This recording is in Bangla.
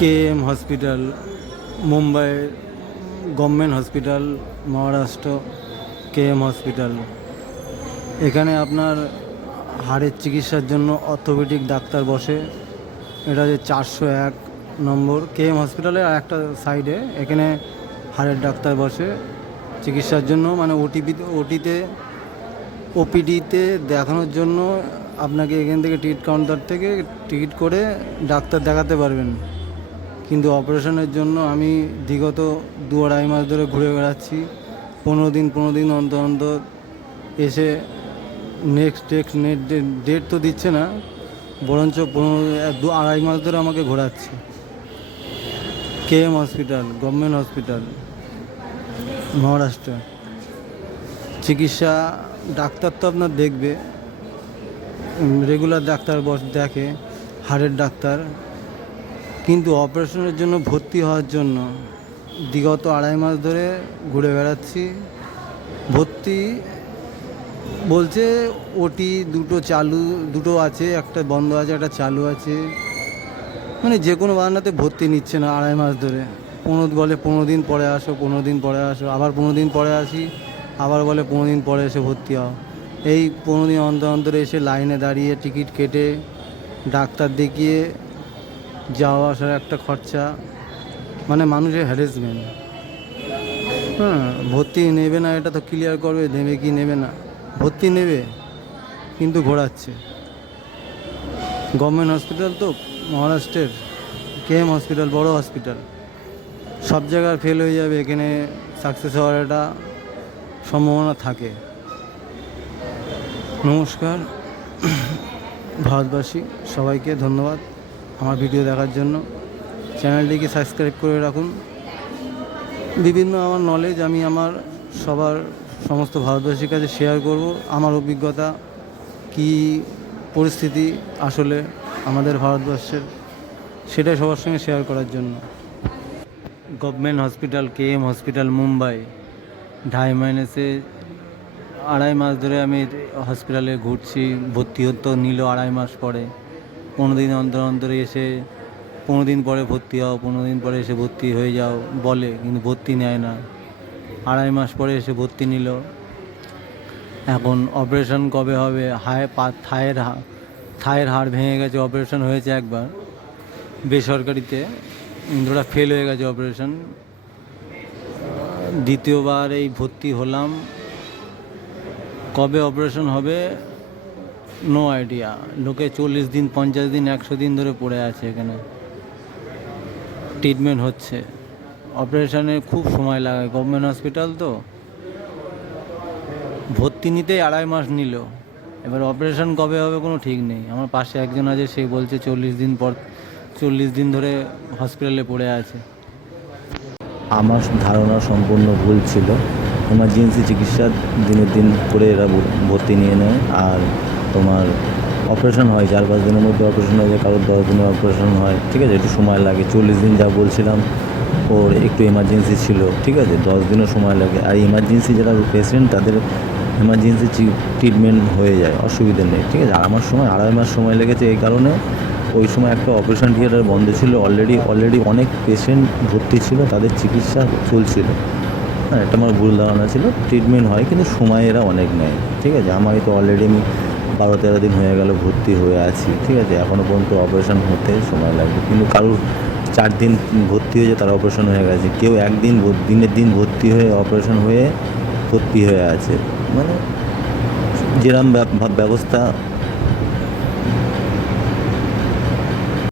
K M hospital, Mumbai government hospital, Maharashtra K M hospital. এখানে আপনার হাড়ের চিকিৎসার জন্য অর্থোপেডিক ডাক্তার বসে। এটা যে চারশো এক নম্বর কে এম হসপিটালে আর একটা সাইডে এখানে হাড়ের ডাক্তার বসে। চিকিৎসার জন্য মানে ওটিপি, ওটিতে, ওপিডিতে দেখানোর জন্য আপনাকে এখান থেকে টিকিট কাউন্টার থেকে টিকিট করে ডাক্তার দেখাতে পারবেন। কিন্তু অপারেশনের জন্য আমি বিগত দু আড়াই মাস ধরে ঘুরে বেড়াচ্ছি। পনেরো দিন পনেরো দিন অন্তর অন্তর এসে নেক্সট টেক্সট নেট ডেট তো দিচ্ছে না, বরঞ্চ পনেরো, দু আড়াই মাস ধরে আমাকে ঘোরাচ্ছে। K M hospital government hospital Maharashtra চিকিৎসা, ডাক্তার তো আপনার দেখবে। রেগুলার ডাক্তার বস দেখে হাড়ের ডাক্তার। কিন্তু অপারেশনের জন্য ভর্তি হওয়ার জন্য বিগত আড়াই মাস ধরে ঘুরে বেড়াচ্ছি। ভর্তি বলছে ওটি দুটো চালু, দুটো আছে, একটা বন্ধ আছে, একটা চালু আছে। মানে যে কোনো বারান্দাতে ভর্তি নিচ্ছে না আড়াই মাস ধরে। পনেরো বলে পনেরো দিন পরে আসো, পনেরো দিন পরে আসো, আবার পনেরো দিন পরে আসি, আবার বলে পনেরো দিন পরে এসে ভর্তি হও। এই পনেরো দিন অন্তর অন্তরে এসে লাইনে দাঁড়িয়ে টিকিট কেটে ডাক্তার দেখিয়ে যাওয়া আসার একটা খরচা মানে মানুষের হ্যারাসমেন্ট হ্যাঁ ভর্তি নেবে না, এটা তো ক্লিয়ার করবে, নেবে কি নেবে না। ভর্তি নেবে, কিন্তু ঘোরাচ্ছে। গভর্নমেন্ট হসপিটাল তো মহারাষ্ট্রের কে এম হসপিটাল বড় হসপিটাল সব জায়গায় ফেল হয়ে যাবে, এখানে সাকসেস হওয়ার একটা সম্ভাবনা থাকে। নমস্কার, ভারতবাসী, সবাইকে ধন্যবাদ। আমার ভিডিও দেখার জন্য। চ্যানেলটিকে সাবস্ক্রাইব করে রাখুন। বিভিন্ন আমার নলেজ আমি আমার সবার সমস্ত ভারতবাসীর কাছে শেয়ার করব। আমার অভিজ্ঞতা, কি পরিস্থিতি আসলে আমাদের ভারতবর্ষের, সেটাই সবার সঙ্গে শেয়ার করার জন্য। Government hospital K M hospital Mumbai ঢাই মাইনাসে আড়াই মাস ধরে আমি হসপিটালে ঘুরছি। ভর্তি হতো নিল আড়াই মাস পরে। পনেরো দিন অন্তর অন্তর এসে পনেরো দিন পরে ভর্তি হও পনেরো দিন পরে এসে ভর্তি হয়ে যাও, বলে, কিন্তু ভর্তি নেয় না। আড়াই মাস পরে এসে ভর্তি নিল। এখন অপারেশন কবে হবে? হায় পা, থায়ের হা- থায়ের হাড় ভেঙে গেছে অপারেশন হয়েছে একবার। বেসরকারিতে কিন্তু ওটা ফেল হয়ে গেছে অপারেশন দ্বিতীয়বার এই ভর্তি হলাম। কবে অপারেশন হবে? নো আইডিয়া লোকে চল্লিশ দিন, পঞ্চাশ দিন, একশো দিন ধরে পড়ে আছে এখানে। ট্রিটমেন্ট হচ্ছে। অপারেশনে খুব সময় লাগে। গভর্নমেন্ট হসপিটাল তো ভর্তি নিতেই আড়াই মাস নিল। এবার অপারেশন কবে হবে কোনো ঠিক নেই। আমার পাশে একজন আছে, সে বলছে চল্লিশ দিন পর, চল্লিশ দিন ধরে হসপিটালে পড়ে আছে। আমার ধারণা সম্পূর্ণ ভুল ছিল। এমার্জেন্সি চিকিৎসা দিনের দিন করে এরা ভর্তি নিয়ে নেয়। আর তোমার অপারেশন হয়, চার পাঁচ দিনের মধ্যে অপারেশন হয়ে যায় কারোর দশ দিনে অপারেশন হয়, ঠিক আছে? একটু সময় লাগে, চল্লিশ দিন যা বলছিলাম, ওর একটু এমার্জেন্সি ছিল, ঠিক আছে? দশ দিনও সময় লাগে। আর ইমার্জেন্সি যারা পেশেন্ট তাদের এমার্জেন্সি ট্রিটমেন্ট হয়ে যায়, অসুবিধা নেই, ঠিক আছে? আর আমার সময়, আড়াই মাস সময় লেগেছে এই কারণে, ওই সময় একটা অপারেশন থিয়েটার বন্ধ ছিল অলরেডি অলরেডি অনেক পেশেন্ট ভর্তি ছিল, তাদের চিকিৎসা চলছিল। হ্যাঁ এটা আমার ভুল ধারণা ছিল ট্রিটমেন্ট হয়, কিন্তু সময় এরা অনেক নেয়, ঠিক আছে? আমার তো অলরেডি আমি বারো তেরো দিন হয়ে গেল ভর্তি হয়ে আছি, ঠিক আছে? এখনও পর্যন্ত অপারেশন হতে সময় লাগবে। কিন্তু কারোর চার দিন ভর্তি হয়ে তার অপারেশন হয়ে গেছে, কেউ একদিন দিনের দিন ভর্তি হয়ে অপারেশন হয়ে ভর্তি হয়ে আছে। মানে যেরম ব্যবস্থা